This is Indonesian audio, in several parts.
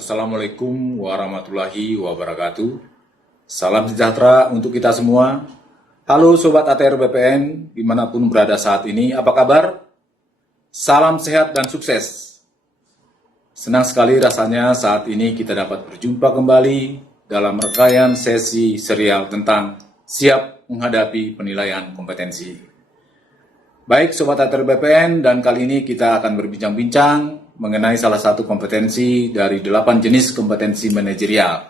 Assalamualaikum warahmatullahi wabarakatuh. Salam sejahtera untuk kita semua. Halo Sobat ATR BPN, dimanapun berada saat ini, apa kabar? Salam sehat dan sukses. Senang sekali rasanya saat ini kita dapat berjumpa kembali dalam rangkaian sesi serial tentang siap menghadapi penilaian kompetensi. Baik Sobat ATR BPN, dan kali ini kita akan berbincang-bincang mengenai salah satu kompetensi dari 8 jenis kompetensi manajerial,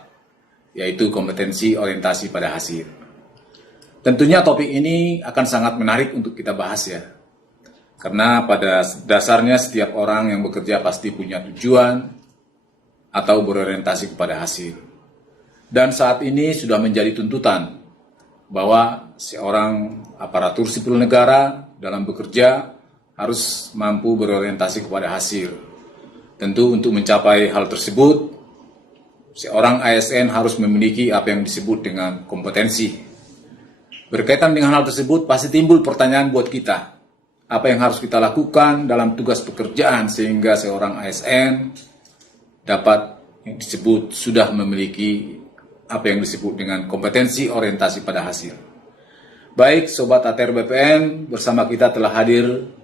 yaitu kompetensi orientasi pada hasil. Tentunya topik ini akan sangat menarik untuk kita bahas ya, karena pada dasarnya setiap orang yang bekerja pasti punya tujuan atau berorientasi kepada hasil. Dan saat ini sudah menjadi tuntutan bahwa seorang aparatur sipil negara dalam bekerja harus mampu berorientasi kepada hasil. Tentu untuk mencapai hal tersebut, seorang ASN harus memiliki apa yang disebut dengan kompetensi. Berkaitan dengan hal tersebut, pasti timbul pertanyaan buat kita. Apa yang harus kita lakukan dalam tugas pekerjaan sehingga seorang ASN dapat yang disebut sudah memiliki apa yang disebut dengan kompetensi orientasi pada hasil. Baik, Sobat ATR BPN, bersama kita telah hadir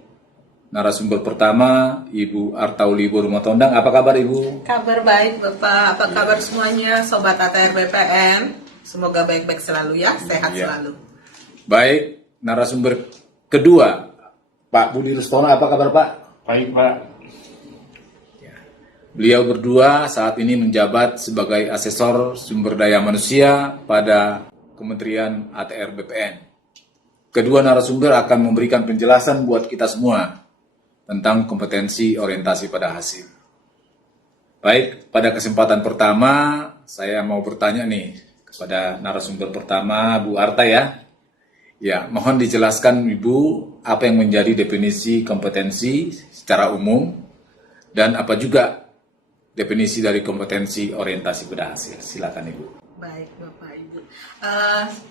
narasumber pertama, Ibu Artauli Borumotondang. Apa kabar Ibu? Kabar baik Bapak, apa kabar semuanya Sobat ATR BPN? Semoga baik-baik selalu ya, sehat selalu. Baik, narasumber kedua, Pak Budi Rustono. Apa kabar Pak? Baik Pak. Beliau berdua saat ini menjabat sebagai asesor sumber daya manusia pada Kementerian ATR BPN. Kedua narasumber akan memberikan penjelasan buat kita semua tentang kompetensi orientasi pada hasil. Baik, pada kesempatan pertama saya mau bertanya nih kepada narasumber pertama, Bu Arta ya. Ya, mohon dijelaskan Ibu apa yang menjadi definisi kompetensi secara umum dan apa juga definisi dari kompetensi orientasi pada hasil. Silakan Ibu. Baik Bapak Ibu.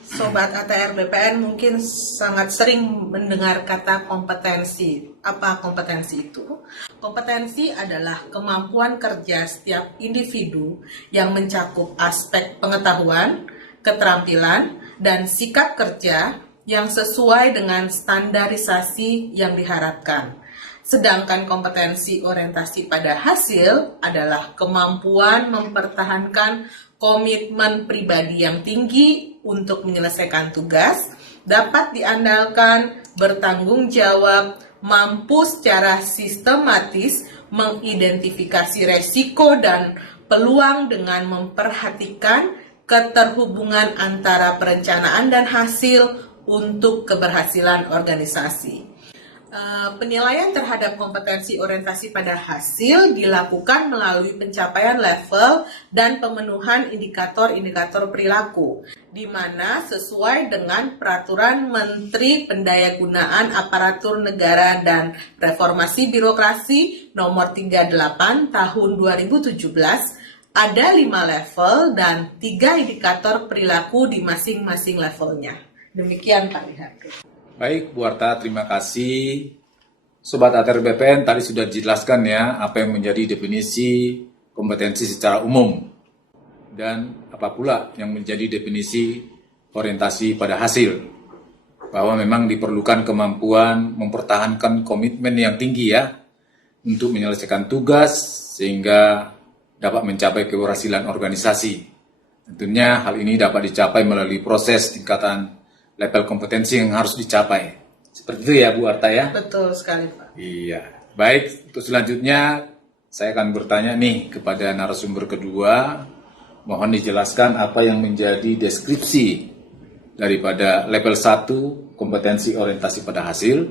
Sobat ATR BPN mungkin sangat sering mendengar kata kompetensi. Apa kompetensi itu? Kompetensi adalah kemampuan kerja setiap individu yang mencakup aspek pengetahuan, keterampilan, dan sikap kerja yang sesuai dengan standarisasi yang diharapkan. Sedangkan kompetensi orientasi pada hasil adalah kemampuan mempertahankan komitmen pribadi yang tinggi untuk menyelesaikan tugas, dapat diandalkan, bertanggung jawab, mampu secara sistematis mengidentifikasi resiko dan peluang dengan memperhatikan keterhubungan antara perencanaan dan hasil untuk keberhasilan organisasi. Penilaian terhadap kompetensi orientasi pada hasil dilakukan melalui pencapaian level dan pemenuhan indikator-indikator perilaku, di mana sesuai dengan Peraturan Menteri Pendayagunaan Aparatur Negara dan Reformasi Birokrasi Nomor 38 Tahun 2017, ada 5 level dan 3 indikator perilaku di masing-masing levelnya. Demikian Pak Lihat. Baik, Bu Arta, terima kasih. Sobat ATR BPN tadi sudah dijelaskan ya apa yang menjadi definisi kompetensi secara umum dan apa pula yang menjadi definisi orientasi pada hasil. Bahwa memang diperlukan kemampuan mempertahankan komitmen yang tinggi ya untuk menyelesaikan tugas sehingga dapat mencapai keberhasilan organisasi. Tentunya hal ini dapat dicapai melalui proses tingkatan level kompetensi yang harus dicapai. Seperti itu ya Bu Arta ya? Betul sekali Pak. Iya. Baik, untuk selanjutnya saya akan bertanya nih kepada narasumber kedua. Mohon dijelaskan apa yang menjadi deskripsi daripada level 1 kompetensi orientasi pada hasil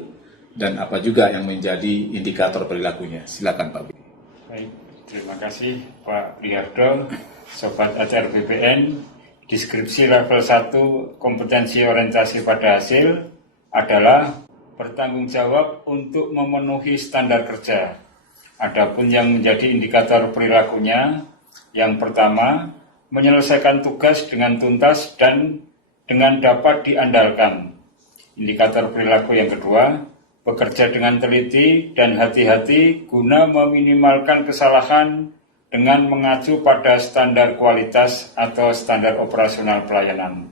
dan apa juga yang menjadi indikator perilakunya. Silakan Pak. Baik, terima kasih Pak Liardo, Sobat ATR BPN. Deskripsi level 1 kompetensi orientasi pada hasil adalah bertanggung jawab untuk memenuhi standar kerja. Adapun yang menjadi indikator perilakunya, yang pertama, menyelesaikan tugas dengan tuntas dan dengan dapat diandalkan. Indikator perilaku yang kedua, bekerja dengan teliti dan hati-hati guna meminimalkan kesalahan dengan mengacu pada standar kualitas atau standar operasional pelayanan.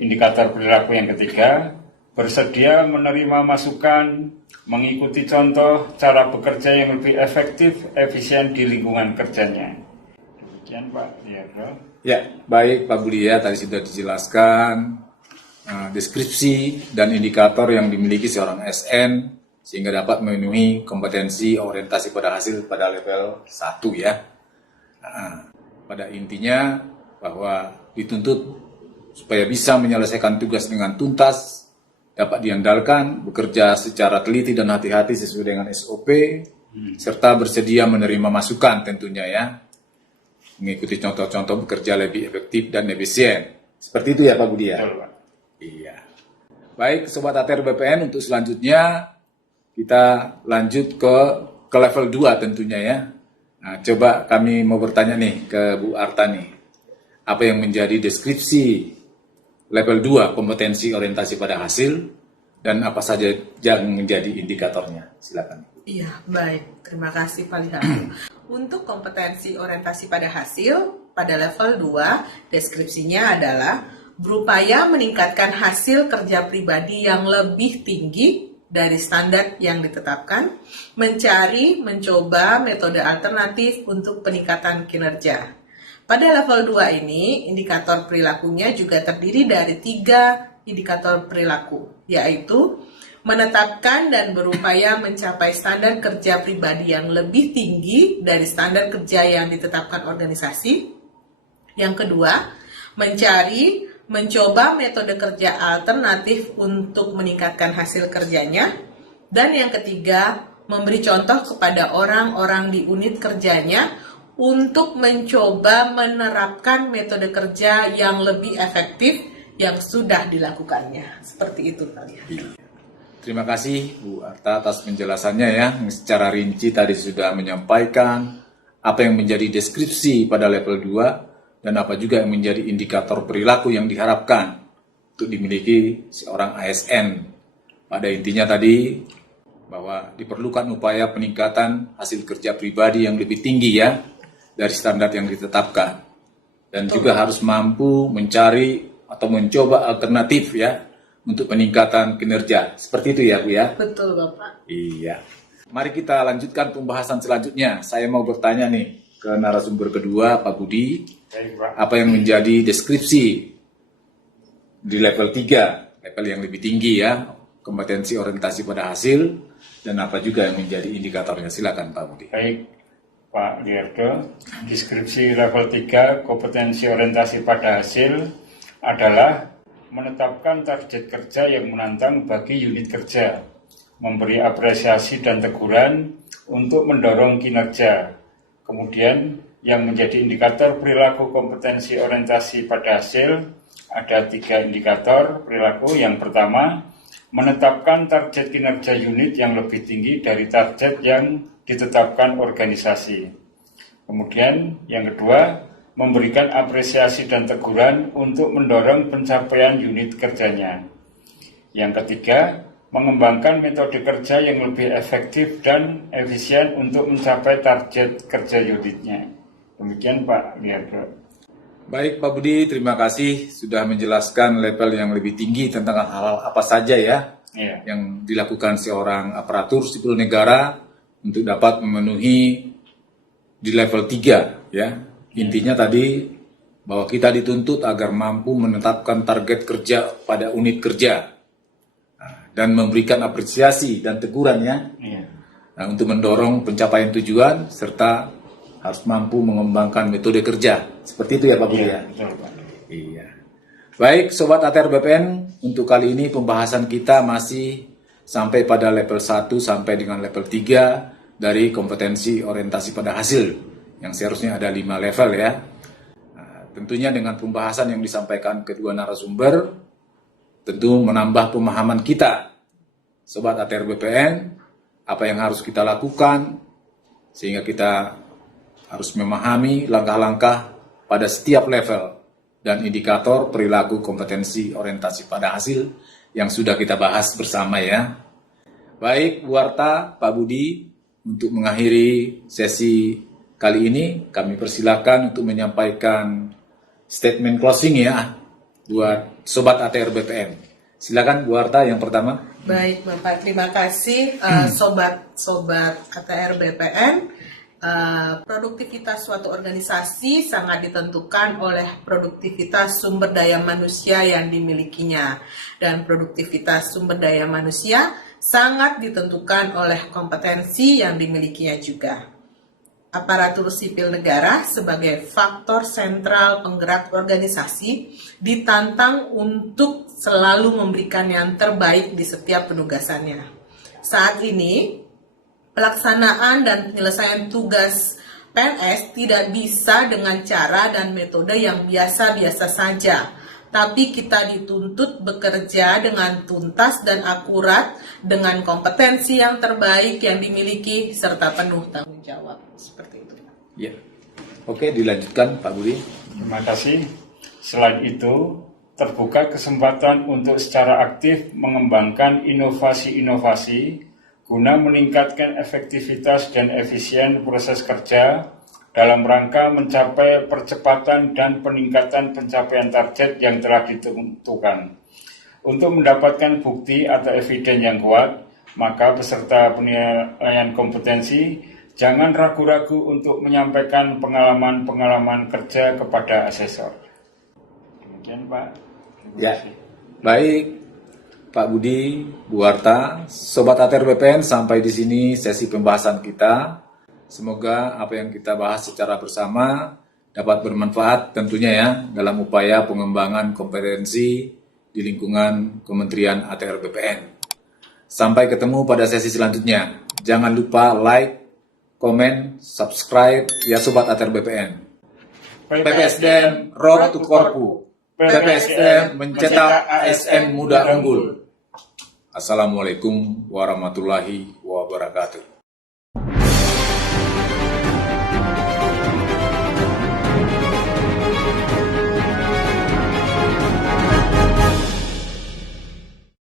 Indikator perilaku yang ketiga, bersedia menerima masukan, mengikuti contoh cara bekerja yang lebih efektif, efisien di lingkungan kerjanya. Demikian Pak Liardo. Ya, baik Pak Budi ya, tadi sudah dijelaskan deskripsi dan indikator yang dimiliki seorang SN sehingga dapat memenuhi kompetensi orientasi pada hasil pada level 1 ya. Pada intinya bahwa dituntut supaya bisa menyelesaikan tugas dengan tuntas, dapat diandalkan, bekerja secara teliti dan hati-hati sesuai dengan SOP, serta bersedia menerima masukan tentunya ya, mengikuti contoh-contoh bekerja lebih efektif dan efisien. Seperti itu ya Pak Budi ya? Betul, Pak. Iya. Baik Sobat ATR BPN, untuk selanjutnya kita lanjut ke level 2 tentunya ya. Nah, coba kami mau bertanya nih ke Bu Arta nih, apa yang menjadi deskripsi level 2 kompetensi orientasi pada hasil dan apa saja yang menjadi indikatornya? Silakan. Iya, baik. Terima kasih Pak Lihardo. Untuk kompetensi orientasi pada hasil, pada level 2, deskripsinya adalah berupaya meningkatkan hasil kerja pribadi yang lebih tinggi dari standar yang ditetapkan, mencoba metode alternatif untuk peningkatan kinerja. Pada level 2 ini, indikator perilakunya juga terdiri dari 3 indikator perilaku, yaitu menetapkan dan berupaya mencapai standar kerja pribadi yang lebih tinggi dari standar kerja yang ditetapkan organisasi. Yang kedua, mencoba metode kerja alternatif untuk meningkatkan hasil kerjanya. Dan yang ketiga, memberi contoh kepada orang-orang di unit kerjanya untuk mencoba menerapkan metode kerja yang lebih efektif yang sudah dilakukannya. Seperti itu kalian. Terima kasih Bu Arta atas penjelasannya ya, secara rinci tadi sudah menyampaikan apa yang menjadi deskripsi pada level 2 dan apa juga yang menjadi indikator perilaku yang diharapkan untuk dimiliki seorang ASN. Pada intinya tadi bahwa diperlukan upaya peningkatan hasil kerja pribadi yang lebih tinggi ya dari standar yang ditetapkan. Dan juga harus mampu mencari atau mencoba alternatif ya untuk peningkatan kinerja. Seperti itu ya Bu ya? Betul Bapak. Iya. Mari kita lanjutkan pembahasan selanjutnya. Saya mau bertanya nih ke narasumber kedua Pak Budi. Baik, Pak. Apa yang menjadi deskripsi di level 3, level yang lebih tinggi ya, kompetensi orientasi pada hasil, dan apa juga yang menjadi indikatornya. Silakan Pak Budi. Baik, Pak Liardo. Deskripsi level 3 kompetensi orientasi pada hasil adalah menetapkan target kerja yang menantang bagi unit kerja, memberi apresiasi dan teguran untuk mendorong kinerja. Kemudian yang menjadi indikator perilaku kompetensi orientasi pada hasil ada 3 indikator perilaku. Yang pertama, menetapkan target kinerja unit yang lebih tinggi dari target yang ditetapkan organisasi. Kemudian yang kedua, memberikan apresiasi dan teguran untuk mendorong pencapaian unit kerjanya. Yang ketiga, mengembangkan metode kerja yang lebih efektif dan efisien untuk mencapai target kerja unitnya. Demikian Pak Liardo. Baik Pak Budi, terima kasih sudah menjelaskan level yang lebih tinggi tentang hal-hal apa saja ya yang dilakukan seorang aparatur sipil negara untuk dapat memenuhi di level 3 ya. Intinya tadi bahwa kita dituntut agar mampu menetapkan target kerja pada unit kerja dan memberikan apresiasi dan teguran ya. Nah, untuk mendorong pencapaian tujuan serta harus mampu mengembangkan metode kerja. Seperti itu ya Pak Budi ya? Betul, Pak. Iya. Baik Sobat ATR BPN, untuk kali ini pembahasan kita masih sampai pada level 1 sampai dengan level 3 dari kompetensi orientasi pada hasil yang seharusnya ada 5 level ya. Nah, tentunya dengan pembahasan yang disampaikan kedua narasumber, tentu menambah pemahaman kita, Sobat ATR BPN, apa yang harus kita lakukan, sehingga kita harus memahami langkah-langkah pada setiap level dan indikator perilaku kompetensi orientasi pada hasil yang sudah kita bahas bersama ya. Baik Bu Arta, Pak Budi, untuk mengakhiri sesi Kali ini kami persilakan untuk menyampaikan statement closing ya buat Sobat ATR BPN. Silakan Bu Arta yang pertama. Baik Bapak, terima kasih sobat ATR BPN. Produktivitas suatu organisasi sangat ditentukan oleh produktivitas sumber daya manusia yang dimilikinya, dan produktivitas sumber daya manusia sangat ditentukan oleh kompetensi yang dimilikinya juga. Aparatur sipil negara sebagai faktor sentral penggerak organisasi ditantang untuk selalu memberikan yang terbaik di setiap penugasannya. Saat ini, pelaksanaan dan penyelesaian tugas PNS tidak bisa dengan cara dan metode yang biasa-biasa saja, tapi kita dituntut bekerja dengan tuntas dan akurat dengan kompetensi yang terbaik yang dimiliki serta penuh tanggung jawab. Seperti itu. Ya. Oke, dilanjutkan Pak Budi. Terima kasih. Selain itu, terbuka kesempatan untuk secara aktif mengembangkan inovasi-inovasi guna meningkatkan efektivitas dan efisien proses kerja dalam rangka mencapai percepatan dan peningkatan pencapaian target yang telah ditentukan. Untuk mendapatkan bukti atau eviden yang kuat, maka peserta penilaian kompetensi jangan ragu-ragu untuk menyampaikan pengalaman-pengalaman kerja kepada asesor. Demikian Pak. Terima Ya, kasih. baik Pak Budi, Bu Arta, Sobat ATR BPN, sampai di sini sesi pembahasan kita. Semoga apa yang kita bahas secara bersama dapat bermanfaat tentunya ya dalam upaya pengembangan kompetensi di lingkungan Kementerian ATR BPN. Sampai ketemu pada sesi selanjutnya. Jangan lupa like, komen, subscribe ya Sobat ATR BPN. PPSDM Road to Korpu. PPSDM mencetak ASN muda unggul. Assalamualaikum warahmatullahi wabarakatuh.